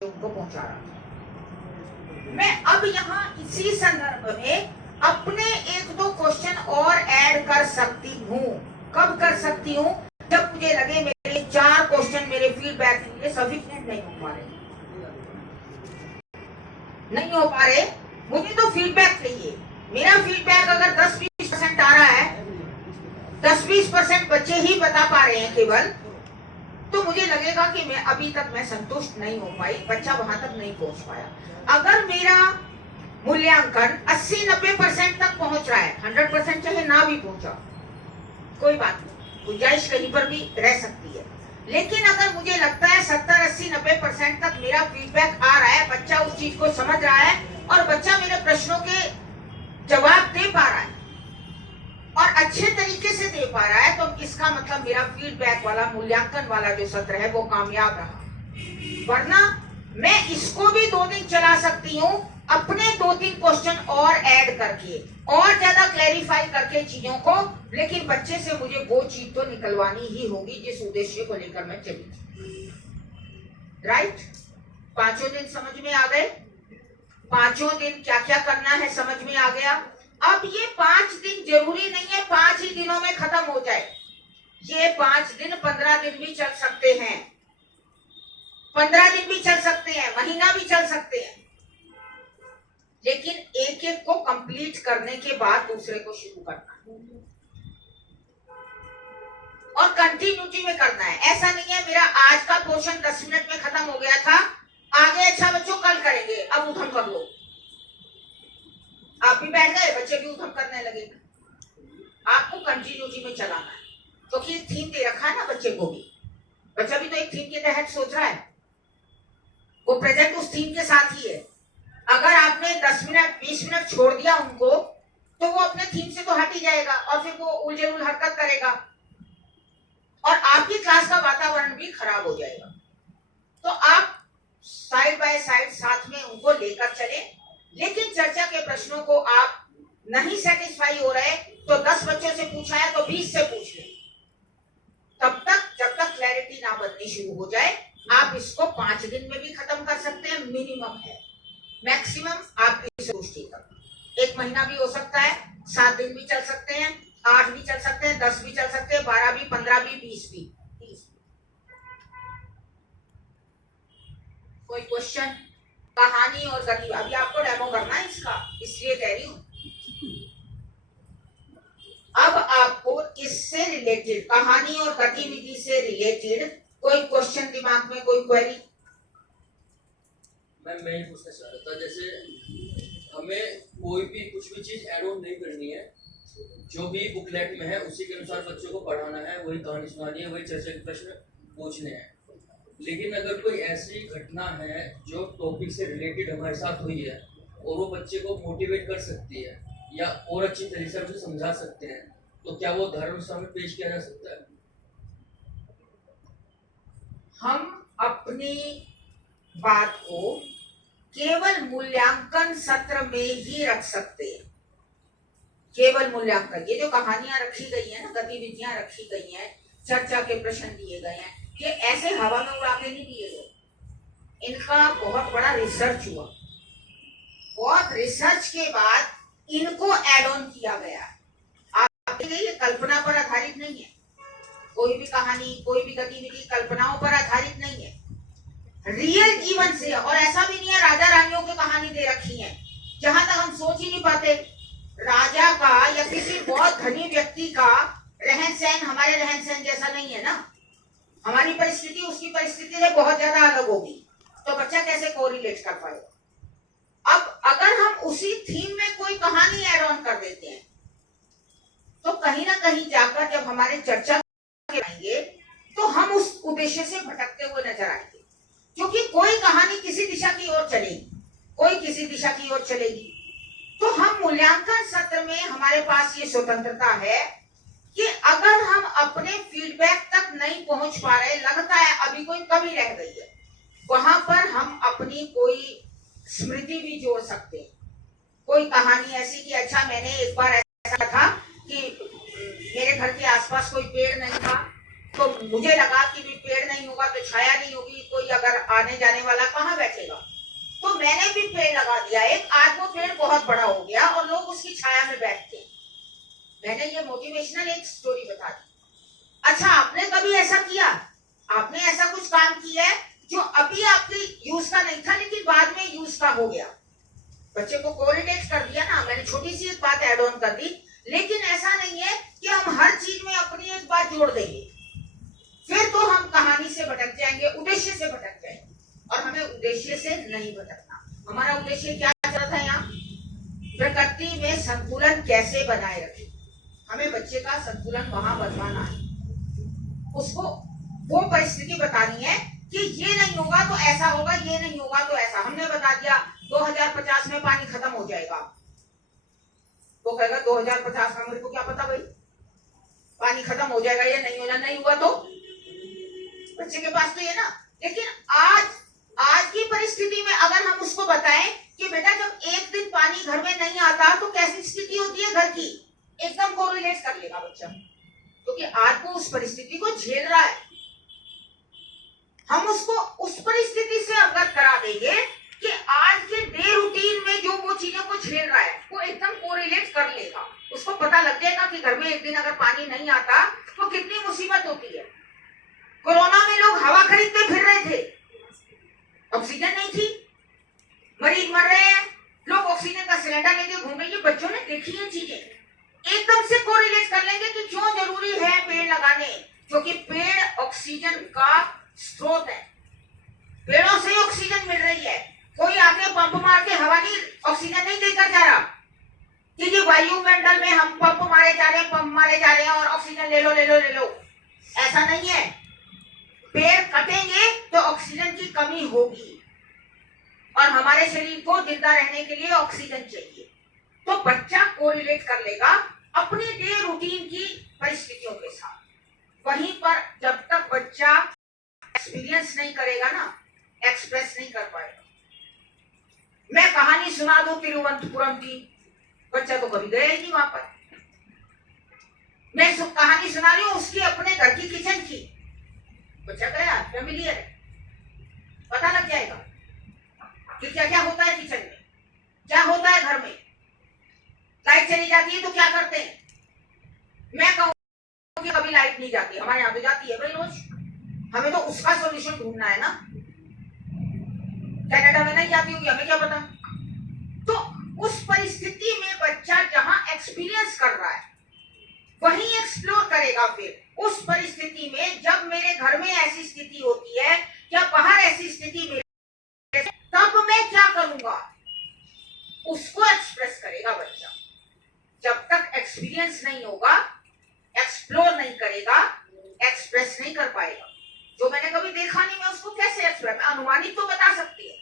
उनको पहुंचा रहा था। मैं अब यहाँ इसी संदर्भ में अपने एक दो क्वेश्चन और ऐड कर सकती हूँ। कब कर सकती हूँ? जब मुझे लगे मेरे 4 क्वेश्चन मेरे फीडबैक के लिए सफिशिएंट नहीं हो पा रहे, मुझे तो फीडबैक चाहिए। मेरा फीडबैक अगर 10-20% आ रहा है, 10-20% बच्चे ही बता पा रहे हैं केवल, तो मुझे लगेगा कि मैं अभी तक मैं संतुष्ट नहीं हो पाई, बच्चा वहां तक नहीं पहुंच पाया। अगर मेरा मूल्यांकन 80-90% तक पहुंच रहा है, 100% चाहे ना भी पहुंचा, कोई बात नहीं, गुंजाइश कहीं पर भी रह सकती है। लेकिन अगर मुझे लगता है 70-80-90% तक मेरा फीडबैक आ रहा है, बच्चा उस चीज को समझ रहा है और बच्चा मेरे प्रश्नों के जवाब दे पा रहा है और अच्छे तरीके से दे पा रहा है, तो इसका मतलब मेरा फीडबैक वाला मूल्यांकन वाला जो सत्र है वो कामयाब रहा। वरना मैं इसको भी 2 दिन चला सकती हूँ, अपने 2-3 क्वेश्चन और ऐड करके और ज्यादा क्लैरिफाई करके चीजों को, लेकिन बच्चे से मुझे वो चीज तो निकलवानी ही होगी जिस उद्देश्य को लेकर मैं चली थी। राइट? 5 दिन समझ में आ गए? 5 दिन क्या क्या करना है समझ में आ गया। अब ये 5 दिन जरूरी नहीं है 5 ही दिनों में खत्म हो जाए। ये 5 दिन 15 दिन भी चल सकते हैं, 15 दिन भी चल सकते हैं, महीना भी चल सकते हैं, लेकिन एक एक को कंप्लीट करने के बाद दूसरे को शुरू करना है और कंटिन्यूटी में करना है। ऐसा नहीं है मेरा आज का पोर्शन 10 मिनट में खत्म हो गया था, आगे अच्छा बच्चों कल करेंगे, अब उधम कर लो। आप भी बैठ गए, बच्चे भी उधम करने लगे। आपको कंटिन्यूटी में चलाना है, क्योंकि तो थीम दे रखा है ना बच्चे को भी। बच्चा भी तो एक थीम के तहत सोच रहा है, वो प्रेजेंट उस थीम के साथ ही है। अगर आपने 10 मिनट 20 मिनट छोड़ दिया उनको, तो वो अपने थीम से तो हट ही जाएगा और फिर वो उलझुल हरकत करेगा और आपकी क्लास का वातावरण भी खराब हो जाएगा। तो आप साइड बाय साइड साथ में उनको लेकर चले, लेकिन चर्चा के प्रश्नों को आप नहीं सेटिस्फाई हो रहे तो 10 बच्चों से पूछा है तो 20 से पूछ ले। तब तक जब तक क्लैरिटी ना बननी शुरू हो जाए, आप इसको 5 दिन में भी खत्म कर सकते हैं, मिनिमम है। मैक्सिमम आप इसे पुष्टि कर 1 महीना भी हो सकता है, 7 दिन भी चल सकते हैं, 8 भी चल सकते हैं, 10 भी चल सकते हैं, 12 भी, 15 भी, 20 भी, 30 भी। कोई क्वेश्चन? कहानी और गति, अभी आपको डेमो करना है इसका, इसलिए कह रही हूं। अब आपको इससे रिलेटेड, कहानी और गतिविधि से रिलेटेड कोई क्वेश्चन दिमाग में, कोई क्वेरी? मैं ही पूछना चाह रहा था, जैसे हमें कोई भी कुछ भी चीज ऐड ऑन नहीं करनी है, जो भी बुकलेट में है उसी के अनुसार बच्चों को पढ़ाना है, वही कहानी सुनानी है, वही चर्चा के प्रश्न पूछने हैं। लेकिन अगर कोई ऐसी घटना है जो टॉपिक से रिलेटेड हमारे साथ हुई है और वो बच्चे को मोटिवेट कर सकती है या और अच्छी तरीके से उसे समझा सकते हैं, तो क्या वो धर्म सामने पेश किया जा सकता है? हम अपनी बात को केवल मूल्यांकन सत्र में ही रख सकते हैं, केवल मूल्यांकन। ये जो कहानियां रखी गई है ना, गतिविधियां रखी गई हैं, चर्चा के प्रश्न दिए गए हैं, ये ऐसे हवा में उड़ा के नहीं दिए गए। इनका बहुत बड़ा रिसर्च हुआ, बहुत रिसर्च के बाद इनको एड ऑन किया गया। आप ये कल्पना पर आधारित नहीं है, कोई भी कहानी, कोई भी गतिविधि कल्पनाओं पर आधारित नहीं है, रियल जीवन से। और ऐसा भी नहीं है राजा रानियों की कहानी दे रखी है जहां तक हम सोच ही नहीं पाते। राजा का या किसी बहुत धनी व्यक्ति का रहन सहन हमारे रहन सहन जैसा नहीं है ना, हमारी परिस्थिति उसकी परिस्थिति से बहुत ज्यादा अलग होगी, तो बच्चा कैसे कोरिलेट कर पाएगा। अब अगर हम उसी थीम में कोई कहानी ऐड ऑन कर देते हैं, तो कहीं ना कहीं जाकर जब हमारे चर्चा आएंगे तो हम उस उद्देश्य से भटकते हुए नजर आएंगे, क्योंकि कोई कहानी किसी दिशा की ओर चलेगी, कोई किसी दिशा की ओर चलेगी। तो हम मूल्यांकन सत्र में हमारे पास ये स्वतंत्रता है कि अगर हम अपने फीडबैक तक नहीं पहुंच पा रहे, लगता है अभी कोई कमी रह गई है, वहां पर हम अपनी कोई स्मृति भी जोड़ सकते हैं। कोई कहानी ऐसी कि अच्छा मैंने एक बार ऐसा था कि मेरे घर के आसपास कोई पेड़ नहीं था, तो मुझे लगा कि भी पेड़ नहीं होगा तो छाया नहीं होगी, कोई अगर आने जाने वाला कहाँ बैठेगा, तो मैंने भी पेड़ लगा दिया एक। आज वो पेड़ बहुत बड़ा हो गया और लोग उसकी छाया में बैठते हैं। मैंने ये मोटिवेशनल एक स्टोरी बता दी। अच्छा, आपने कभी ऐसा किया? आपने ऐसा कुछ काम किया है जो अभी आपके यूज का नहीं था लेकिन बाद में यूज का हो गया? बच्चे को कोरिलेट कर दिया ना, मैंने छोटी सी एक बात ऐड ऑन कर दी। लेकिन ऐसा नहीं है कि हम हर चीज में अपनी एक बात जोड़ देंगे, फिर तो हम कहानी से भटक जाएंगे, उद्देश्य से भटक जाएंगे। और हमें उद्देश्य से नहीं भटकना। हमारा उद्देश्य क्या चल रहा था यहाँ? प्रकृति में संतुलन कैसे बनाए रखें। हमें बच्चे का संतुलन वहां बनवाना है, उसको वो परिस्थिति बतानी है कि ये नहीं होगा तो ऐसा होगा, ये नहीं होगा तो ऐसा। हमने बता दिया 2050 में पानी खत्म हो जाएगा, तो कहेगा 2050 का मेरे को क्या पता भाई, पानी खत्म हो जाएगा या नहीं होना, नहीं हुआ तो बच्चे के पास तो ये ना। लेकिन आज की परिस्थिति में अगर हम उसको बताएं कि बेटा जब एक दिन पानी घर में नहीं आता तो कैसी स्थिति होती है घर की, एकदम कोरिलेट कर लेगा बच्चा, क्योंकि आज वो उस परिस्थिति को झेल रहा है। हम उसको उस परिस्थिति से अवगत करा देंगे कि आज के डे रूटीन में जो वो चीजों को झेल रहा है वो एकदम कोरिलेट कर लेगा। उसको पता लग जाएगा कि घर में एक दिन अगर पानी नहीं आता तो कितनी मुसीबत होती है। कोरोना में लोग हवा खरीदते फिर रहे थे, ऑक्सीजन नहीं थी, मरीज मर रहे हैं, लोग ऑक्सीजन का सिलेंडर लेके घूम रहे हैं। बच्चों ने देखी है चीजें, एकदम से कोरिलेट कर लेंगे कि क्यों जरूरी है पेड़ लगाने, क्योंकि पेड़ ऑक्सीजन का स्रोत है, पेड़ों से ऑक्सीजन मिल रही है। कोई आके पंप मार के हवा नहीं, ऑक्सीजन नहीं देकर जा रहा कि जी वायुमंडल में हम पंप मारे जा रहे हैं और ऑक्सीजन ले लो। ऐसा नहीं है। पेड़ कटेंगे तो ऑक्सीजन की कमी होगी और हमारे शरीर को जिंदा रहने के लिए ऑक्सीजन चाहिए। तो बच्चा कोरिलेट कर लेगा अपनी डे रूटीन की परिस्थितियों के साथ। वहीं पर जब तक बच्चा एक्सपीरियंस नहीं करेगा ना, एक्सप्रेस नहीं कर पाएगा। मैं कहानी सुना दूं तिरुवनंतपुरम की, बच्चा तो कभी गया ही नहीं वहां पर। मैं कहानी सुना रही हूं उसकी अपने घर की किचन की, बच्चा गया, फेमिलियर है, पता लग जाएगा कि क्या क्या होता है किचन में, क्या होता है घर में। लाइट चली जाती है तो क्या करते हैं? मैं कहूँ कि कभी लाइट नहीं जाती, हमारे यहाँ तो जाती है भाई रोज, हमें तो उसका सॉल्यूशन ढूंढना है ना। कनाडा में नहीं जाती होगी, हमें क्या पता। तो उस परिस्थिति में बच्चा जहां एक्सपीरियंस कर रहा है वहीं एक्सप्लोर करेगा। फिर उस परिस्थिति में जब मेरे घर में ऐसी स्थिति होती है या बाहर ऐसी स्थिति मेरे, तब मैं क्या करूंगा, उसको एक्सप्रेस करेगा बच्चा। जब तक एक्सपीरियंस नहीं होगा, एक्सप्लोर नहीं करेगा, एक्सप्रेस नहीं कर पाएगा। जो मैंने कभी देखा नहीं, मैं उसको कैसे एक्सप्रेस, मैं अनुमानित तो बता सकती है,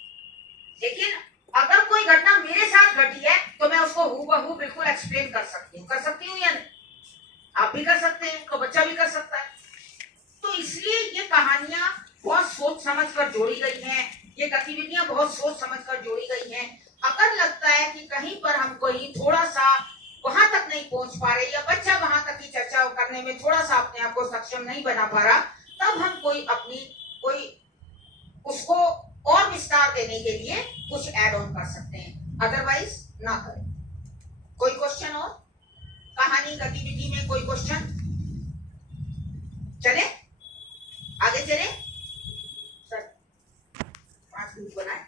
लेकिन अगर कोई घटना मेरे साथ घटी है तो मैं उसको हूबहू बिल्कुल एक्सप्लेन कर सकती हूँ या नहीं? आप भी कर सकते हैं, तो बच्चा भी कर सकता है। तो इसलिए ये कहानियां बहुत सोच समझ कर जोड़ी गई हैं, ये गतिविधियां बहुत सोच समझ कर जोड़ी गई हैं। अगर लगता है कि कहीं पर हम कोई थोड़ा सा वहां तक नहीं पहुंच पा रहे या बच्चा वहां तक की चर्चा करने में थोड़ा सा अपने आप को सक्षम नहीं बना पा रहा, तब हम कोई उसको और विस्तार देने के लिए कुछ ऐड ऑन कर सकते हैं, अदरवाइज ना करें। कोई क्वेश्चन और कहानी गतिविधि में कोई क्वेश्चन? चले आगे चले सर, 5 मिनट बनाए।